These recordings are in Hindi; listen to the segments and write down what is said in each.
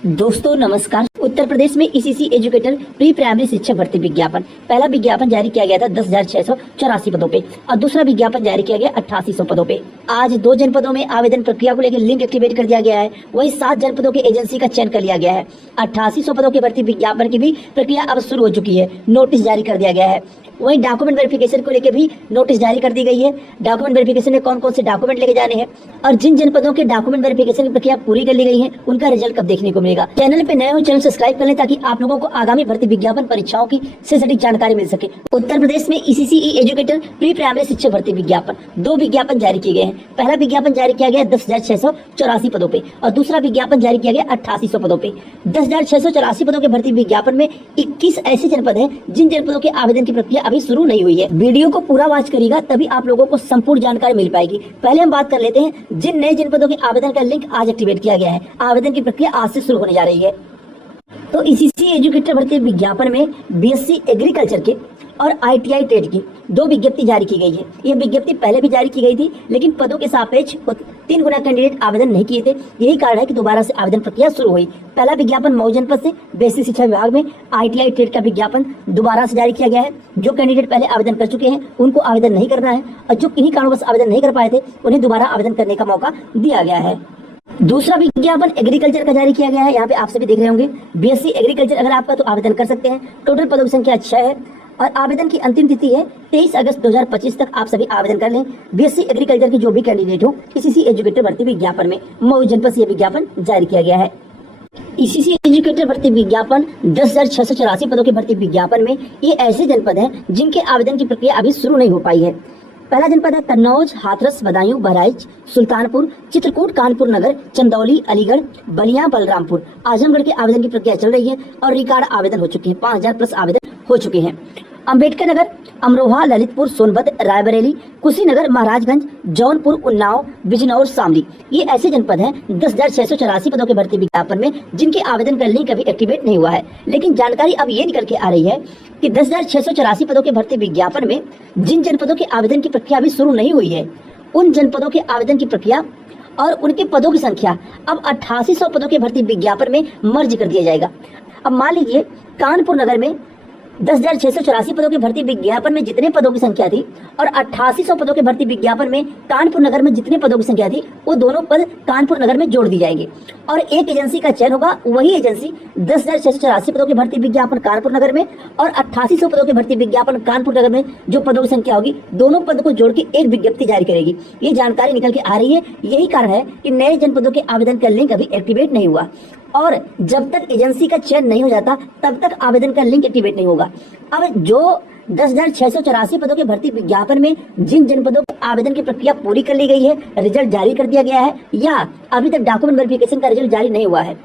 दोस्तों नमस्कार। उत्तर प्रदेश में ईसीसी एजुकेटर प्री प्राइमरी शिक्षक भर्ती विज्ञापन, पहला विज्ञापन जारी किया गया था 10,684 पदों पे और दूसरा विज्ञापन जारी किया गया 8800 पदों पे। आज 2 जनपदों में आवेदन प्रक्रिया को लेकर लिंक एक्टिवेट कर दिया गया है। वहीं 7 जनपदों के एजेंसी का चयन कर लिया गया है। 8800 पदों के भर्ती विज्ञापन की भी प्रक्रिया अब शुरू हो चुकी है। नोटिस जारी कर दिया गया है। वहीं डॉक्यूमेंट वेरिफिकेशन को लेकर भी नोटिस जारी कर दी गई है। डॉक्यूमेंट वेरिफिकेशन में कौन कौन से डॉक्यूमेंट लेके जाने हैं और जिन जनपदों के डॉक्यूमेंट वेरिफिकेशन की प्रक्रिया पूरी कर ली गई है उनका रिजल्ट कब देखने को मिलेगा। चैनल पे नए हो, चैनल सब्सक्राइब कर लें ताकि आप लोगों को आगामी भर्ती विज्ञापन परीक्षाओं की से सटीक जानकारी मिल सके। उत्तर प्रदेश में ईसीसी एजुकेटर प्री प्राइमरी शिक्षक भर्ती विज्ञापन 2 विज्ञापन जारी किए गए हैं। पहला विज्ञापन जारी किया गया 10,684 पदों पे और दूसरा विज्ञापन जारी किया गया 8800 पदों पे। 10,684 पदों के भर्ती विज्ञापन में 21 ऐसे जनपद हैं जिन जनपदों के आवेदन की प्रक्रिया अभी शुरू नहीं हुई है। वीडियो को पूरा वॉच करिएगा तभी आप लोगों को संपूर्ण जानकारी मिल पाएगी। पहले हम बात कर लेते हैं जिन नए जनपदों के आवेदन का लिंक आज एक्टिवेट किया गया है। आवेदन की प्रक्रिया आज से शुरू होने जा रही है। तो ईसीसी एजुकेटर भर्ती विज्ञापन में बीएससी एग्रीकल्चर के और आईटीआई ट्रेड की 2 विज्ञप्ति जारी की गई है। यह विज्ञप्ति पहले भी जारी की गई थी लेकिन पदों के सापेक्ष 3 गुना कैंडिडेट आवेदन नहीं किए थे। यही कारण है कि दोबारा से आवेदन प्रक्रिया शुरू हुई। पहला विज्ञापन मऊ जनपद से बेसिक शिक्षा विभाग में आईटीआई ट्रेड का विज्ञापन दोबारा से जारी किया गया है। जो कैंडिडेट पहले आवेदन कर चुके हैं उनको आवेदन नहीं करना है और जो किन्हीं कारणवश आवेदन नहीं कर पाए थे उन्हें दोबारा आवेदन करने का मौका दिया गया है। दूसरा विज्ञापन एग्रीकल्चर का जारी किया गया है। यहाँ पे आप सभी देख रहे होंगे बीएससी एग्रीकल्चर अगर आपका तो आवेदन कर सकते हैं। टोटल पदों की संख्या 6 है और आवेदन की अंतिम तिथि है 23 अगस्त 2025 तक। आप सभी आवेदन कर लें। बीएससी एग्रीकल्चर की जो भी कैंडिडेट हो ईसीसी एजुकेटर भर्ती विज्ञापन में मऊ जनपद से यह विज्ञापन जारी किया गया है। ईसीसी एजुकेटर भर्ती विज्ञापन 10,684 पदों के भर्ती विज्ञापन में ये ऐसे जनपद हैं जिनके आवेदन की प्रक्रिया अभी शुरू नहीं हो पाई है। पहला जनपद है कन्नौज, हाथरस, बदायूं, बहराइच, सुल्तानपुर, चित्रकूट, कानपुर नगर, चंदौली, अलीगढ़, बलिया, बलरामपुर, आजमगढ़ के आवेदन की प्रक्रिया चल रही है और रिकॉर्ड आवेदन हो चुके हैं। 5000 प्लस आवेदन हो चुके हैं। अंबेडकर नगर, अमरोहा, ललितपुर, सोनभद्र, रायबरेली, कुशीनगर, महाराजगंज, जौनपुर, उन्नाव, बिजनौर, शामली ये ऐसे जनपद हैं 10,684 पदों के भर्ती विज्ञापन में जिनके आवेदन का लिंक अभी एक्टिवेट नहीं हुआ है। लेकिन जानकारी अब ये निकल के आ रही है कि 10,684 पदों के भर्ती विज्ञापन में जिन जनपदों के आवेदन की प्रक्रिया अभी शुरू नहीं हुई है उन जनपदों के आवेदन की प्रक्रिया और उनके पदों की संख्या अब 8800 पदों के भर्ती विज्ञापन में मर्ज कर दिया जाएगा। अब मान लीजिए कानपुर नगर में 10,684 पदों के भर्ती विज्ञापन में जितने पदों की संख्या थी और 8800 पदों के भर्ती विज्ञापन में कानपुर नगर में जितने पदों की संख्या थी वो दोनों पद कानपुर नगर में जोड़ दी जाएंगे और एक एजेंसी का चयन होगा। वही एजेंसी 10,684 पदों के भर्ती विज्ञापन कानपुर नगर में और 8800 पदों के भर्ती विज्ञापन कानपुर नगर में जो पदों की संख्या होगी दोनों पद को जोड़ के एक विज्ञप्ति जारी करेगी। ये जानकारी निकल के आ रही है। यही कारण है कि नए जनपदों के आवेदन का लिंक अभी एक्टिवेट नहीं हुआ और जब तक एजेंसी का चयन नहीं हो जाता तब तक आवेदन का लिंक एक्टिवेट नहीं होगा। अब जो 10,684 पदों के भर्ती विज्ञापन में जिन जनपदों के आवेदन की प्रक्रिया पूरी कर ली गई है, रिजल्ट जारी कर दिया गया है या अभी तक डॉक्यूमेंट वेरिफिकेशन का रिजल्ट जारी नहीं हुआ है,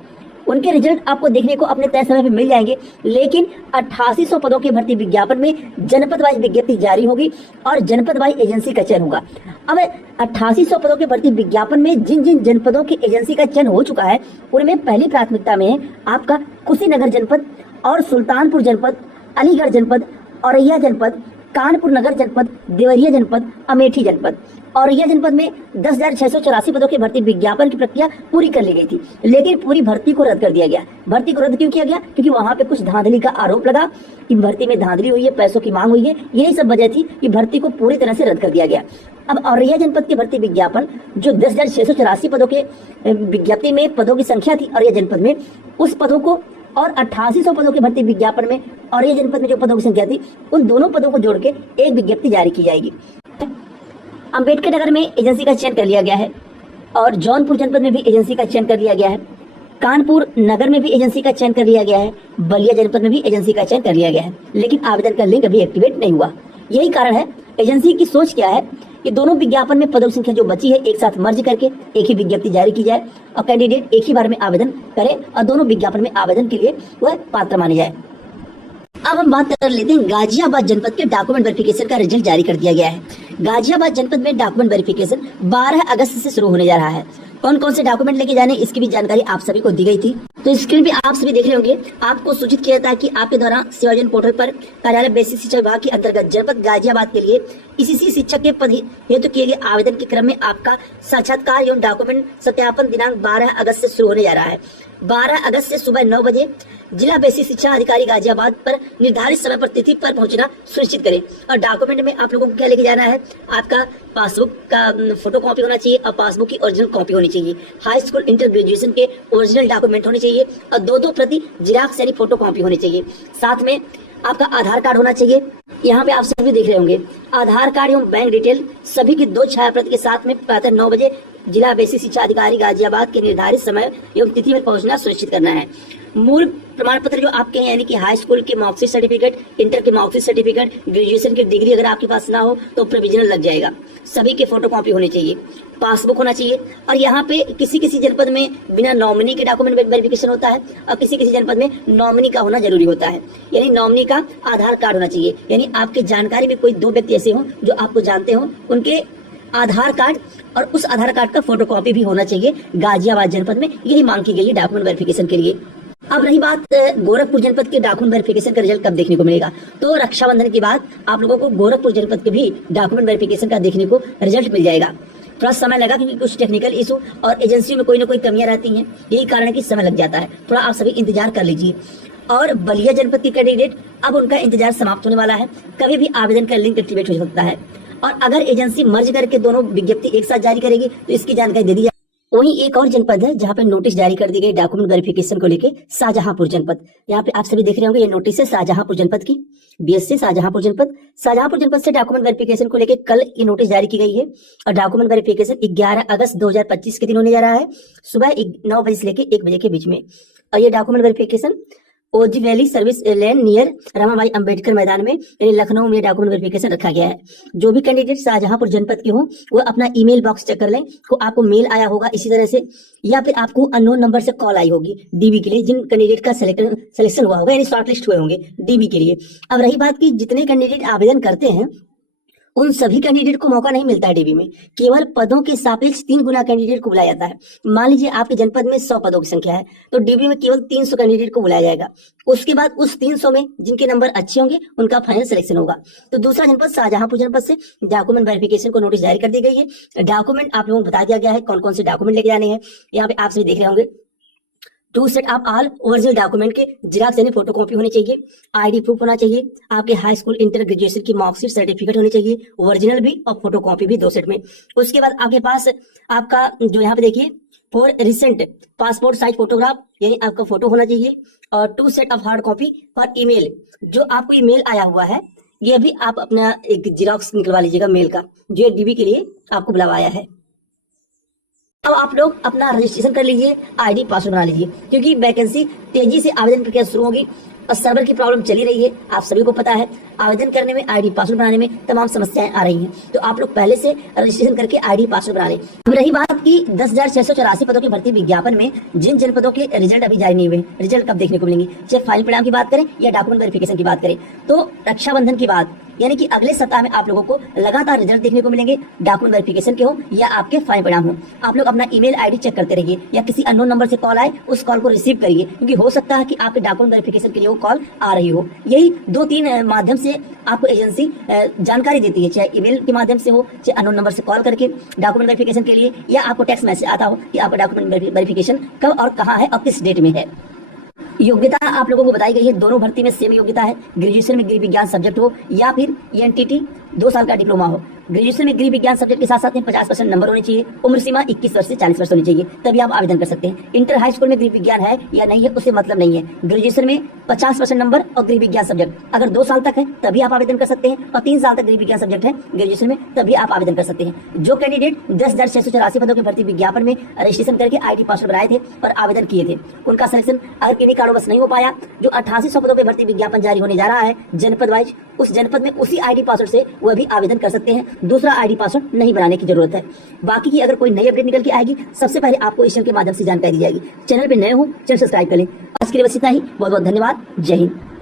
उनके रिजल्ट आपको देखने को अपने तय समय पे मिल जाएंगे। लेकिन 8800 पदों के भर्ती विज्ञापन में जनपद वाइज विज्ञप्ति जारी होगी और जनपद वाइज एजेंसी का चयन होगा। अब 8800 पदों के भर्ती विज्ञापन में जिन जिन जनपदों की एजेंसी का चयन हो चुका है उनमें पहली प्राथमिकता में है आपका कुशीनगर जनपद और सुल्तानपुर जनपद, अलीगढ़ जनपद, औरैया जनपद, कानपुर नगर जनपद, देवरिया जनपद, अमेठी जनपद। औरैया जनपद में 10,684 पदों के भर्ती विज्ञापन की प्रक्रिया पूरी कर ली गई थी लेकिन पूरी भर्ती को रद्द कर दिया गया। भर्ती को रद्द क्यों किया गया? क्योंकि वहां पे कुछ धांधली का आरोप लगा कि भर्ती में धांधली हुई है, पैसों की मांग हुई है। यही सब वजह थी कि भर्ती को पूरी तरह से रद्द कर दिया गया। अब औरैया जनपद के भर्ती विज्ञापन जो 10,684 पदों के विज्ञप्ति में पदों की संख्या थी औरैया जनपद में उस पदों को और 8800 पदों के भर्ती विज्ञापन में और ये जनपद में जो पदों की संख्या थी उन दोनों पदों को जोड़ के एक विज्ञप्ति जारी की जाएगी। अंबेडकर नगर में एजेंसी का चयन कर लिया गया है और जौनपुर जनपद में भी एजेंसी का चयन कर लिया गया है। कानपुर नगर में भी एजेंसी का चयन कर लिया गया है। बलिया जनपद में भी एजेंसी का चयन कर लिया गया है लेकिन आवेदन का लिंक अभी एक्टिवेट नहीं हुआ। यही कारण है। एजेंसी की सोच क्या है कि दोनों विज्ञापन में पदों की संख्या जो बची है एक साथ मर्ज करके एक ही विज्ञप्ति जारी की जाए और कैंडिडेट एक ही बार में आवेदन करे और दोनों विज्ञापन में आवेदन के लिए वह पात्र माने जाए। अब हम बात कर लेते हैं गाजियाबाद जनपद के डॉक्यूमेंट वेरिफिकेशन का रिजल्ट जारी कर दिया गया है। गाजियाबाद जनपद में डॉक्यूमेंट वेरिफिकेशन 12 अगस्त से शुरू होने जा रहा है। कौन कौन से डॉक्यूमेंट लेके जाने इसकी भी जानकारी आप सभी को दी गई थी। तो स्क्रीन पे आप सभी देख रहे होंगे, आपको सूचित किया जाता है कि आपके द्वारा सेवा योजना पोर्टल पर कार्यालय बेसिक शिक्षा विभाग के अंतर्गत जनपद गाजियाबाद के लिए ईसीसी शिक्षक के पद हेतु किए गए आवेदन के क्रम में आपका साक्षात्कार एवं डॉक्यूमेंट सत्यापन दिनांक 12 अगस्त से शुरू होने जा रहा है। 12 अगस्त से सुबह 9 बजे जिला बेसिक शिक्षा अधिकारी गाजियाबाद पर निर्धारित समय पर तिथि पर पहुंचना सुनिश्चित करें। और डॉक्यूमेंट में आप लोगों को क्या लेके जाना है, आपका पासबुक का फोटो कॉपी होना चाहिए और पासबुक की ओरिजिनल कॉपी होनी चाहिए। हाई स्कूल इंटर ग्रेजुएशन के ओरिजिनल डॉक्यूमेंट होने चाहिए और 2-2 प्रति जिराक्स यानी फोटो कॉपी होनी चाहिए। साथ में आपका आधार कार्ड होना चाहिए। यहाँ पे आप सभी देख रहे होंगे, आधार कार्ड एवं बैंक डिटेल सभी की 2 छाया प्रति के साथ में प्रातः 9 बजे जिला बेसिक शिक्षा अधिकारी गाजियाबाद के निर्धारित समय एवं तिथि में पहुंचना सुनिश्चित करना है। मूल प्रमाण पत्र जो आपके हैं, यानी कि हाई स्कूल के मार्कशीट सर्टिफिकेट, इंटर के मार्कशीट सर्टिफिकेट, ग्रेजुएशन की डिग्री अगर आपके पास ना हो तो प्रोविजनल लग जाएगा। सभी के फोटो कॉपी होने चाहिए, पासबुक होना चाहिए। और यहाँ पे किसी किसी जनपद में बिना नॉमिनी के डॉक्यूमेंट वेरिफिकेशन होता है और किसी किसी जनपद में नॉमिनी का होना जरूरी होता है। यानी नॉमिनी का आधार कार्ड होना चाहिए, यानी आपके जानकारी में कोई 2 व्यक्ति ऐसे हों जो आपको जानते हो, उनके आधार कार्ड और उस आधार कार्ड का फोटोकॉपी भी होना चाहिए। गाजियाबाद जनपद में यही मांग की गई है डॉक्यूमेंट वेरिफिकेशन के लिए। अब रही बात गोरखपुर जनपद के डॉक्यूमेंट वेरिफिकेशन का रिजल्ट कब देखने को मिलेगा, तो रक्षाबंधन के बाद आप लोगों को गोरखपुर जनपद के भी डॉक्यूमेंट वेरिफिकेशन का देखने को रिजल्ट मिल जाएगा। थोड़ा समय लगा क्योंकि कुछ टेक्निकल इशू और एजेंसियों में कोई ना कोई कमियां रहती हैं, यही कारण है कि समय लग जाता है। थोड़ा आप सभी इंतजार कर लीजिए। और बलिया जनपद के कैंडिडेट अब उनका इंतजार समाप्त होने वाला है, कभी भी आवेदन का लिंक एक्टिवेट हो सकता है। और अगर एजेंसी मर्ज करके दोनों विज्ञप्ति एक साथ जारी करेगी तो इसकी जानकारी दे दी जाए। वहीं एक और जनपद है जहां पे नोटिस जारी कर दी गई डॉक्यूमेंट वेरिफिकेशन को लेकर, शाहजहांपुर जनपद। यहाँ पे आप सभी देख रहे होंगे, ये नोटिस है शाहजहांपुर जनपद की, बीएससी शाहजहांपुर जनपद। शाहजहांपुर जनपद से डॉक्यूमेंट वेरिफिकेशन को लेकर कल ये नोटिस जारी की गई है और डॉक्यूमेंट वेरिफिकेशन 11 अगस्त 2025 के दिन होने जा रहा है, सुबह 9 बजे से लेकर 1 बजे के बीच में। और ये document verification OG valley service lane near Ramabai Ambedkar मैदान में यानी लखनऊ में डॉक्यूमेंट वेरिफिकेशन रखा गया है। जो भी कैंडिडेट शाहजहांपुर जनपद के हो वो अपना ईमेल बॉक्स चेक कर लें, को आपको मेल आया होगा इसी तरह से, या फिर आपको अननोन नंबर से कॉल आई होगी डीबी के लिए, जिन कैंडिडेट का सिलेक्शन हुआ होगा यानी शॉर्टलिस्ट हुए होंगे डीबी के लिए। अब रही बात की जितने कैंडिडेट आवेदन करते हैं उन सभी कैंडिडेट को मौका नहीं मिलता है डीबी में, केवल पदों के सापेक्ष 3 गुना कैंडिडेट को बुलाया जाता है। मान लीजिए आपके जनपद में 100 पदों की संख्या है तो डीबी में केवल 300 कैंडिडेट को बुलाया जाएगा। उसके बाद उस 300 में जिनके नंबर अच्छे होंगे उनका फाइनल सिलेक्शन होगा। तो दूसरा जनपद शाहजहांपुर जनपद से डॉक्यूमेंट वेरिफिकेशन को नोटिस जारी कर दी गई है। डॉक्यूमेंट आप लोगों को बता दिया गया है कौन कौन से डॉक्यूमेंट लेके जाने हैं। यहाँ पे आप सभी देख रहे होंगे, 2 set of all original document के जिराक्स यानी फोटोकॉपी होनी चाहिए, आईडी प्रूफ होना चाहिए, आपके हाई स्कूल इंटर ग्रेजुएशन की मार्कशीट सर्टिफिकेट होनी चाहिए, ओरिजिनल भी और फोटोकॉपी भी 2 सेट में। उसके बाद आपके पास आपका जो यहाँ पे देखिए for recent passport size photograph यानी आपका फोटो होना चाहिए, और 2 set of hard copy for email, जो आपको ईमेल आया हुआ है ये भी आप अपना एक जिराक्स निकलवा लीजिएगा मेल का, जो डीबी के लिए आपको बुलावाया है। अब आप लोग अपना रजिस्ट्रेशन कर लीजिए, आईडी पासवर्ड बना लीजिए, क्योंकि वैकेंसी तेजी से आवेदन प्रक्रिया शुरू होगी और सर्वर की प्रॉब्लम चली रही है, आप सभी को पता है। आवेदन करने में, आईडी पासवर्ड बनाने में तमाम समस्याएं आ रही हैं, तो आप लोग पहले से रजिस्ट्रेशन करके आईडी पासवर्ड बना लें। अब रही बात की 10,684 पदों की भर्ती विज्ञापन में जिन जनपदों के रिजल्ट अभी जारी नहीं हुए, रिजल्ट कब देखने को मिलेंगे, चाहे फाइनल परिणाम की बात करें या डॉक्यूमेंट वेरिफिकेशन की बात करें, तो रक्षाबंधन की बात यानी कि अगले सप्ताह में आप लोगों को लगातार रिजल्ट देखने को मिलेंगे, डॉक्यूमेंट वेरिफिकेशन के हो या आपके फाइनल परिणाम हो। आप लोग अपना ईमेल आईडी चेक करते रहिए, या किसी अननोन नंबर से कॉल आए उस कॉल को रिसीव करिए, क्योंकि हो सकता है कि आपके डॉक्यूमेंट वेरिफिकेशन के लिए वो कॉल आ रही हो। यही 2-3 माध्यम से आपको एजेंसी जानकारी देती है, चाहे ईमेल के माध्यम से हो, चाहे अननोन नंबर से कॉल करके डॉक्यूमेंट वेरिफिकेशन के लिए, या आपको टेक्स्ट मैसेज आता हो कि आपका डॉक्यूमेंट वेरिफिकेशन कब और कहाँ है और किस डेट में है। योग्यता आप लोगों को बताई गई है, दोनों भर्ती में सेम योग्यता है। ग्रेजुएशन में गृह विज्ञान सब्जेक्ट हो या फिर एनटीटी 2 साल का डिप्लोमा हो। ग्रेजुएशन में गृह विज्ञान सब्जेक्ट के साथ साथ में 50% नंबर होने चाहिए। उम्र सीमा 21 वर्ष से 40 वर्ष होनी चाहिए, तभी आप आवेदन कर सकते हैं। इंटर हाई स्कूल में गृह विज्ञान है या नहीं है उससे मतलब नहीं है। ग्रेजुएशन में 50% नंबर और गृह विज्ञान सब्जेक्ट अगर 2 साल तक है तभी आप आवेदन कर सकते हैं, और 3 साल तक गृह विज्ञान सब्जेक्ट है ग्रेजुएशन में तभी आप आवेदन कर सकते हैं। जो कैंडिडेट 10,684 पदों की भर्ती विज्ञापन में रजिस्ट्रेशन करके आईडी पासवर्ड बनाए थे और आवेदन किए थे, उनका सिलेक्शन अगर किन्हीं कारणवश नहीं हो पाया, जो 8800 पदों पर भर्ती विज्ञापन जारी होने जा रहा है जनपद वाइज, उस जनपद में उसी आईडी पासवर्ड से वह भी आवेदन कर सकते हैं। दूसरा आईडी पासवर्ड नहीं बनाने की जरूरत है। बाकी की अगर कोई नई अपडेट निकल के आएगी सबसे पहले आपको इस चैनल के माध्यम से जानकारी दी जाएगी। चैनल पे नए हो चैनल सब्सक्राइब कर लें। आज के लिए बस इतना ही, बहुत बहुत धन्यवाद। जय हिंद।